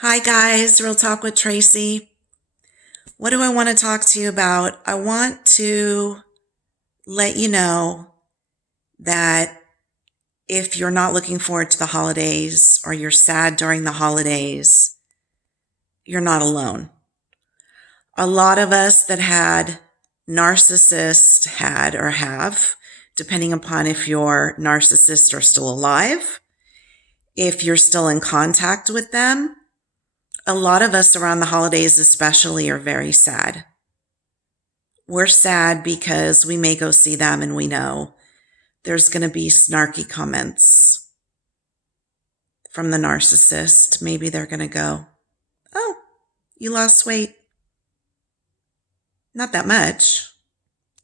Hi guys, Real Talk with Tracy. What do I want to talk to you about? I want to let you know that if you're not looking forward to the holidays or you're sad during the holidays, you're not alone. A lot of us that had narcissists had or have, depending upon if your narcissists are still alive, if you're still in contact with them, a lot of us around the holidays especially are very sad. We're sad because we may go see them and we know there's going to be snarky comments from the narcissist. Maybe they're going to go, "Oh, you lost weight. Not that much.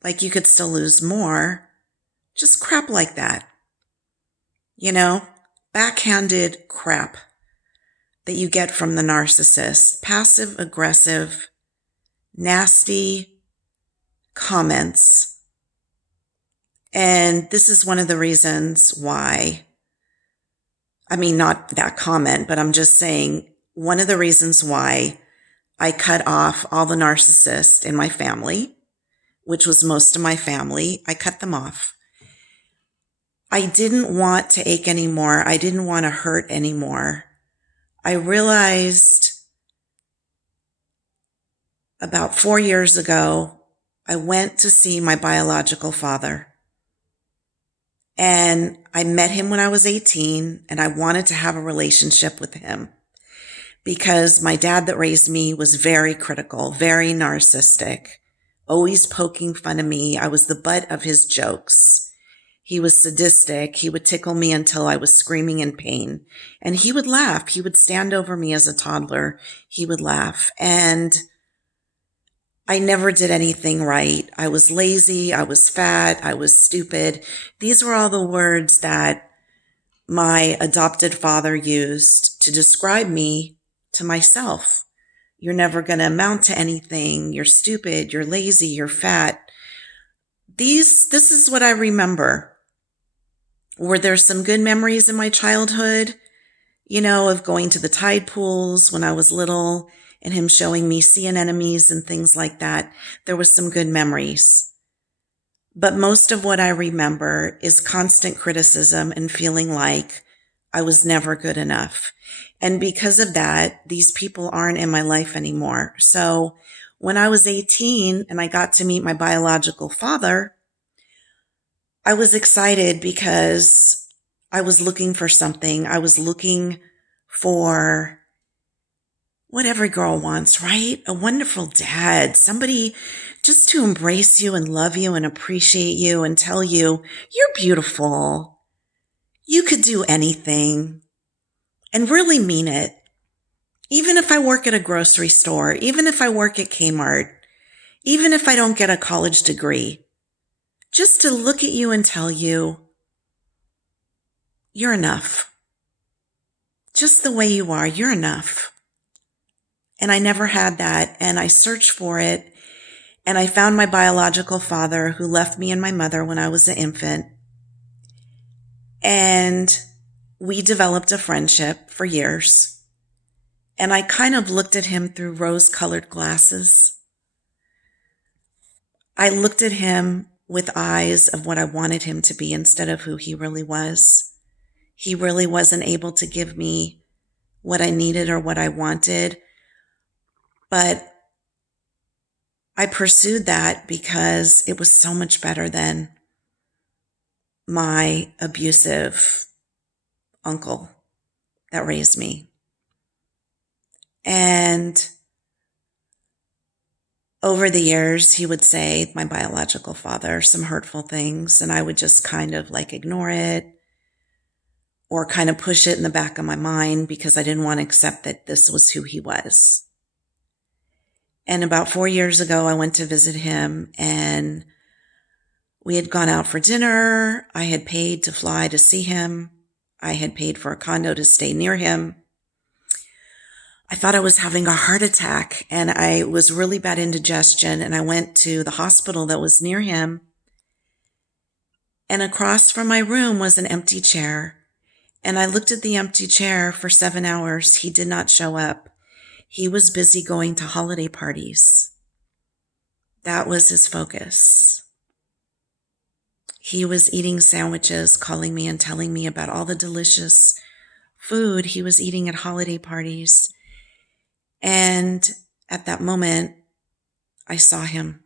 Like you could still lose more." Just crap like that. Backhanded crap that you get from the narcissist. Passive aggressive, nasty comments. And this is one of the reasons why, not that comment, but I'm just saying one of the reasons why I cut off all the narcissists in my family, which was most of my family. I cut them off. I didn't want to ache anymore. I didn't want to hurt anymore. I realized about 4 years ago, I went to see my biological father. And I met him when I was 18, and I wanted to have a relationship with him because my dad that raised me was very critical, very narcissistic, always poking fun of me. I was the butt of his jokes. He was sadistic. He would tickle me until I was screaming in pain. And he would laugh. He would stand over me as a toddler. He would laugh. And I never did anything right. I was lazy. I was fat. I was stupid. These were all the words that my adopted father used to describe me to myself. You're never going to amount to anything. You're stupid. You're lazy. You're fat. This is what I remember. Were there some good memories in my childhood, of going to the tide pools when I was little and him showing me sea anemones and things like that? There was some good memories. But most of what I remember is constant criticism and feeling like I was never good enough. And because of that, these people aren't in my life anymore. So when I was 18 and I got to meet my biological father, I was excited because I was looking for something. I was looking for what every girl wants, right? A wonderful dad, somebody just to embrace you and love you and appreciate you and tell you, you're beautiful. You could do anything and really mean it. Even if I work at a grocery store, even if I work at Kmart, even if I don't get a college degree, just to look at you and tell you, you're enough. Just the way you are, you're enough. And I never had that, and I searched for it, and I found my biological father who left me and my mother when I was an infant. And we developed a friendship for years. And I kind of looked at him through rose-colored glasses. I looked at him with eyes of what I wanted him to be instead of who he really was. He really wasn't able to give me what I needed or what I wanted. But I pursued that because it was so much better than my abusive uncle that raised me. And over the years, he would say, my biological father, some hurtful things, and I would just kind of ignore it or kind of push it in the back of my mind because I didn't want to accept that this was who he was. And about 4 years ago, I went to visit him and we had gone out for dinner. I had paid to fly to see him. I had paid for a condo to stay near him. I thought I was having a heart attack and I was really bad indigestion, and I went to the hospital that was near him. And across from my room was an empty chair. And I looked at the empty chair for 7 hours. He did not show up. He was busy going to holiday parties. That was his focus. He was eating sandwiches, calling me and telling me about all the delicious food he was eating at holiday parties. And at that moment, I saw him.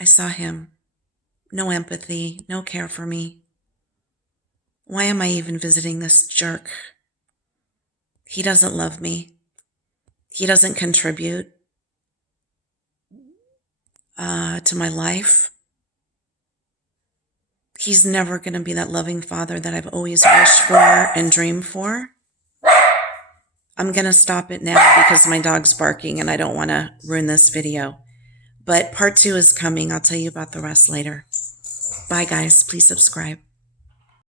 I saw him. No empathy, no care for me. Why am I even visiting this jerk? He doesn't love me. He doesn't contribute to my life. He's never going to be that loving father that I've always wished for and dreamed for. I'm going to stop it now because my dog's barking and I don't want to ruin this video. But part 2 is coming. I'll tell you about the rest later. Bye, guys. Please subscribe.